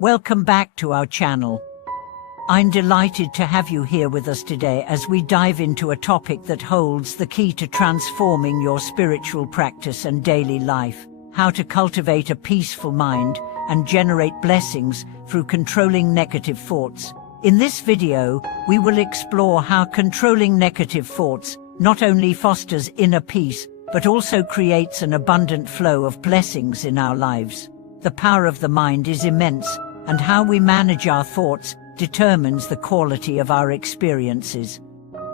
Welcome back to our channel. I'm delighted to have you here with us today as we dive into a topic that holds the key to transforming your spiritual practice and daily life: how to cultivate a peaceful mind and generate blessings through controlling negative thoughts. In this video, we will explore how controlling negative thoughts not only fosters inner peace, but also creates an abundant flow of blessings in our lives. The power of the mind is immense, and how we manage our thoughts determines the quality of our experiences.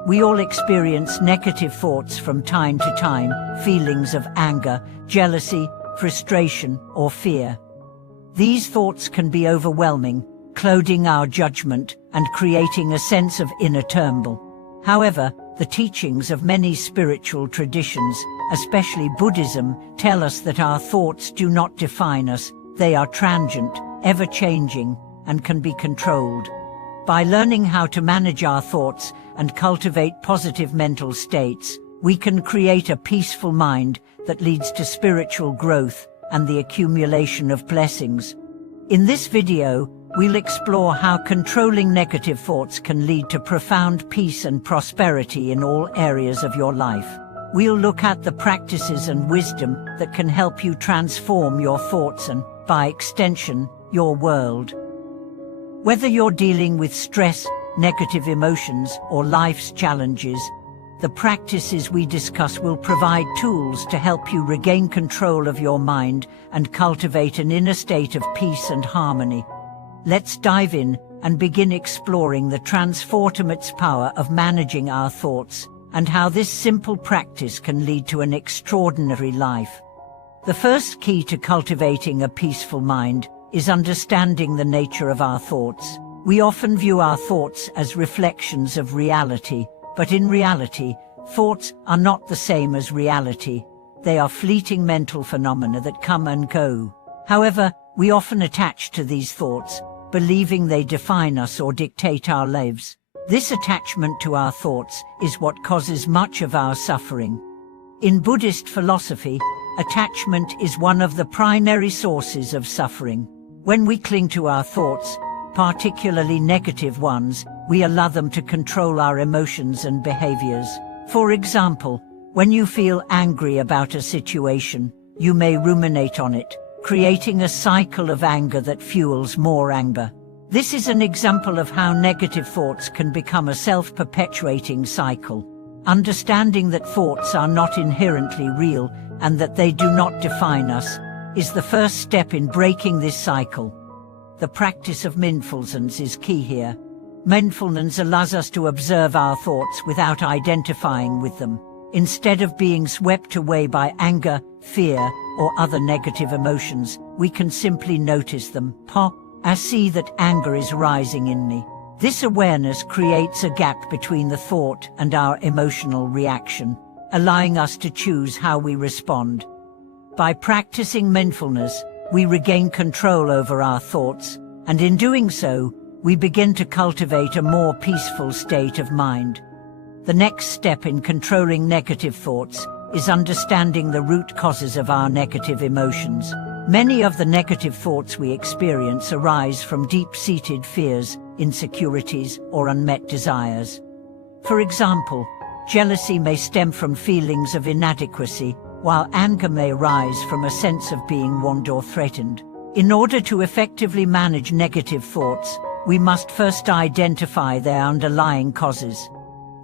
We all experience negative thoughts from time to time, feelings of anger, jealousy, frustration, or fear. These thoughts can be overwhelming, clouding our judgment and creating a sense of inner turmoil. However, the teachings of many spiritual traditions, especially Buddhism, tell us that our thoughts do not define us. They are transient, ever-changing, and can be controlled. By learning how to manage our thoughts and cultivate positive mental states, we can create a peaceful mind that leads to spiritual growth and the accumulation of blessings. In this video, we'll explore how controlling negative thoughts can lead to profound peace and prosperity in all areas of your life. We'll look at the practices and wisdom that can help you transform your thoughts and, by extension, your world. Whether you're dealing with stress, negative emotions, or life's challenges, the practices we discuss will provide tools to help you regain control of your mind and cultivate an inner state of peace and harmony. Let's dive in and begin exploring the transformative power of managing our thoughts and how this simple practice can lead to an extraordinary life. The first key to cultivating a peaceful mind is understanding the nature of our thoughts. We often view our thoughts as reflections of reality, but in reality, thoughts are not the same as reality. They are fleeting mental phenomena that come and go. However, we often attach to these thoughts, believing they define us or dictate our lives. This attachment to our thoughts is what causes much of our suffering. In Buddhist philosophy, attachment is one of the primary sources of suffering. When we cling to our thoughts, particularly negative ones, we allow them to control our emotions and behaviors. For example, when you feel angry about a situation, you may ruminate on it, creating a cycle of anger that fuels more anger. This is an example of how negative thoughts can become a self-perpetuating cycle. Understanding that thoughts are not inherently real and that they do not define us is the first step in breaking this cycle. The practice of mindfulness is key here. Mindfulness allows us to observe our thoughts without identifying with them. Instead of being swept away by anger, fear, or other negative emotions, we can simply notice them. I see that anger is rising in me. This awareness creates a gap between the thought and our emotional reaction, allowing us to choose how we respond. By practicing mindfulness, we regain control over our thoughts, and in doing so, we begin to cultivate a more peaceful state of mind. The next step in controlling negative thoughts is understanding the root causes of our negative emotions. Many of the negative thoughts we experience arise from deep-seated fears, insecurities, or unmet desires. For example, jealousy may stem from feelings of inadequacy, while anger may arise from a sense of being warned or threatened. In order to effectively manage negative thoughts, we must first identify their underlying causes.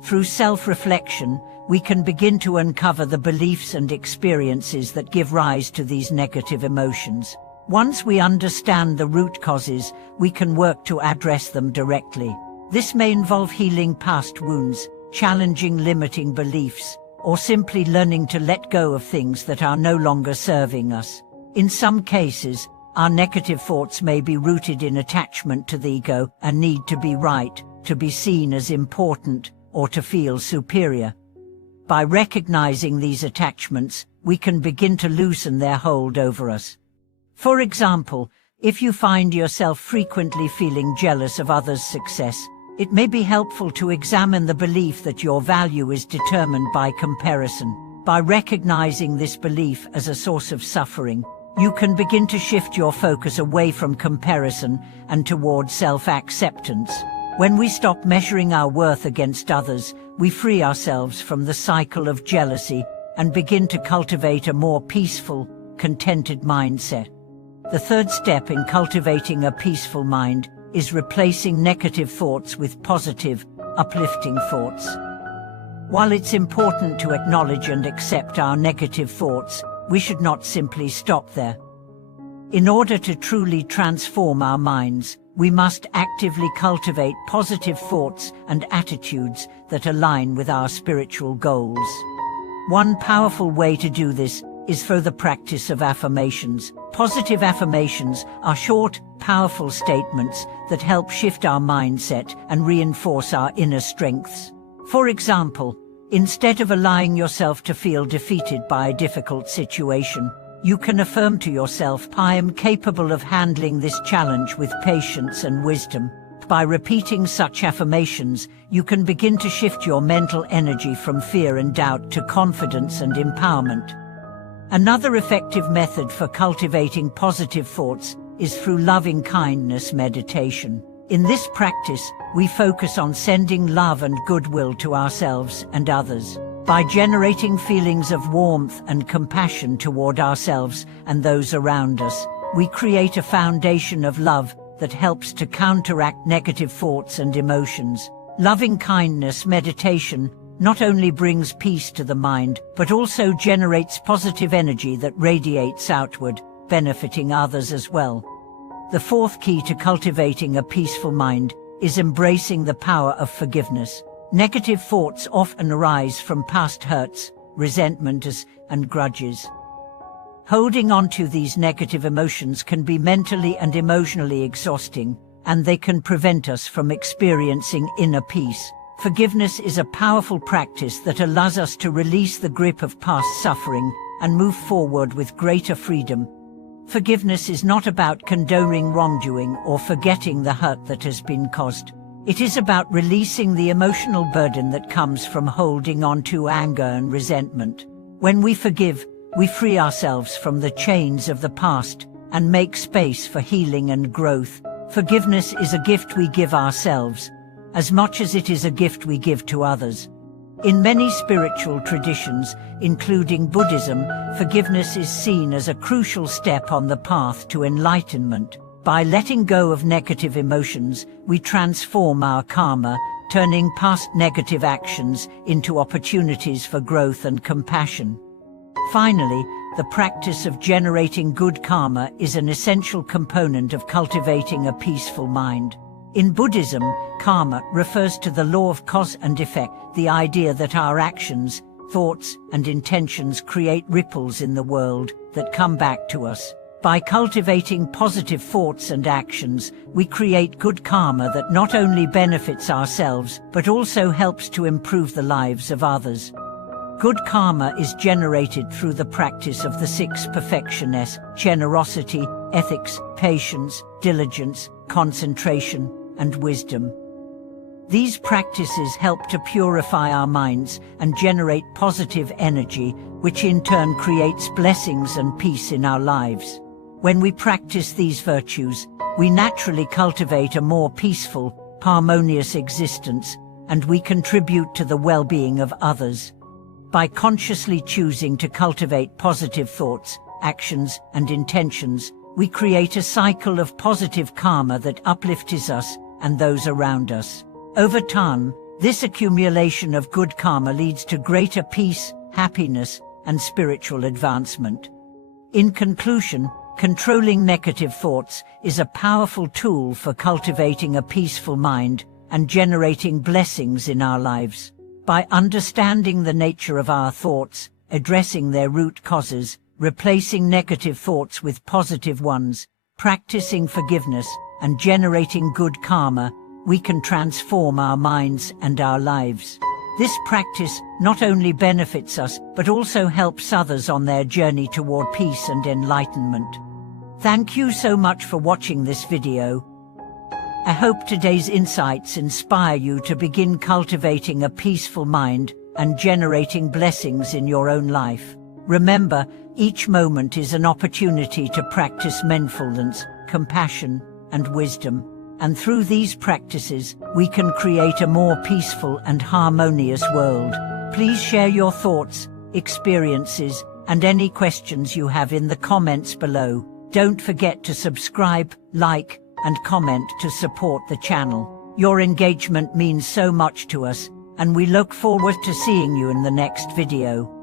Through self-reflection, we can begin to uncover the beliefs and experiences that give rise to these negative emotions. Once we understand the root causes, we can work to address them directly. This may involve healing past wounds, challenging limiting beliefs, or simply learning to let go of things that are no longer serving us. In some cases, our negative thoughts may be rooted in attachment to the ego, a need to be right, to be seen as important, or to feel superior. By recognizing these attachments, we can begin to loosen their hold over us. For example, if you find yourself frequently feeling jealous of others' success, it may be helpful to examine the belief that your value is determined by comparison. By recognizing this belief as a source of suffering, You can begin to shift your focus away from comparison and toward self-acceptance. When we stop measuring our worth against others, we free ourselves from the cycle of jealousy and begin to cultivate a more peaceful, contented mindset. The third step in cultivating a peaceful mind is replacing negative thoughts with positive, uplifting thoughts. While it's important to acknowledge and accept our negative thoughts, we should not simply stop there. In order to truly transform our minds, we must actively cultivate positive thoughts and attitudes that align with our spiritual goals. One powerful way to do this is through the practice of affirmations. Positive affirmations are short, powerful statements that help shift our mindset and reinforce our inner strengths. For example, instead of allowing yourself to feel defeated by a difficult situation, you can affirm to yourself, "I am capable of handling this challenge with patience and wisdom." By repeating such affirmations, you can begin to shift your mental energy from fear and doubt to confidence and empowerment. Another effective method for cultivating positive thoughts is through loving-kindness meditation. In this practice, we focus on sending love and goodwill to ourselves and others. By generating feelings of warmth and compassion toward ourselves and those around us, we create a foundation of love that helps to counteract negative thoughts and emotions. Loving-kindness meditation not only brings peace to the mind, but also generates positive energy that radiates outward, benefiting others as well. The fourth key to cultivating a peaceful mind is embracing the power of forgiveness. Negative thoughts often arise from past hurts, resentments, and grudges. Holding on to these negative emotions can be mentally and emotionally exhausting, and they can prevent us from experiencing inner peace. Forgiveness is a powerful practice that allows us to release the grip of past suffering and move forward with greater freedom. Forgiveness is not about condoning wrongdoing or forgetting the hurt that has been caused. It is about releasing the emotional burden that comes from holding on to anger and resentment. When we forgive, we free ourselves from the chains of the past and make space for healing and growth. Forgiveness is a gift we give ourselves, as much as it is a gift we give to others. In many spiritual traditions, including Buddhism, forgiveness is seen as a crucial step on the path to enlightenment. By letting go of negative emotions, we transform our karma, turning past negative actions into opportunities for growth and compassion. Finally, the practice of generating good karma is an essential component of cultivating a peaceful mind. In Buddhism, karma refers to the law of cause and effect, the idea that our actions, thoughts, and intentions create ripples in the world that come back to us. By cultivating positive thoughts and actions, we create good karma that not only benefits ourselves, but also helps to improve the lives of others. Good karma is generated through the practice of the 6 perfections: generosity, ethics, patience, diligence, concentration, and wisdom. These practices help to purify our minds and generate positive energy, which in turn creates blessings and peace in our lives. When we practice these virtues, we naturally cultivate a more peaceful, harmonious existence, and we contribute to the well-being of others. By consciously choosing to cultivate positive thoughts, actions, and intentions, we create a cycle of positive karma that uplifts us and those around us. Over time, this accumulation of good karma leads to greater peace, happiness, and spiritual advancement. In conclusion, controlling negative thoughts is a powerful tool for cultivating a peaceful mind and generating blessings in our lives. By understanding the nature of our thoughts, addressing their root causes, replacing negative thoughts with positive ones, practicing forgiveness, and generating good karma, we can transform our minds and our lives. This practice not only benefits us, but also helps others on their journey toward peace and enlightenment. Thank you so much for watching this video. I hope today's insights inspire you to begin cultivating a peaceful mind and generating blessings in your own life. Remember, Each moment is an opportunity to practice mindfulness, compassion, and wisdom. And through these practices, we can create a more peaceful and harmonious world. Please share your thoughts, experiences, and any questions you have in the comments below. Don't forget to subscribe, like, and comment to support the channel. Your engagement means so much to us, and we look forward to seeing you in the next video.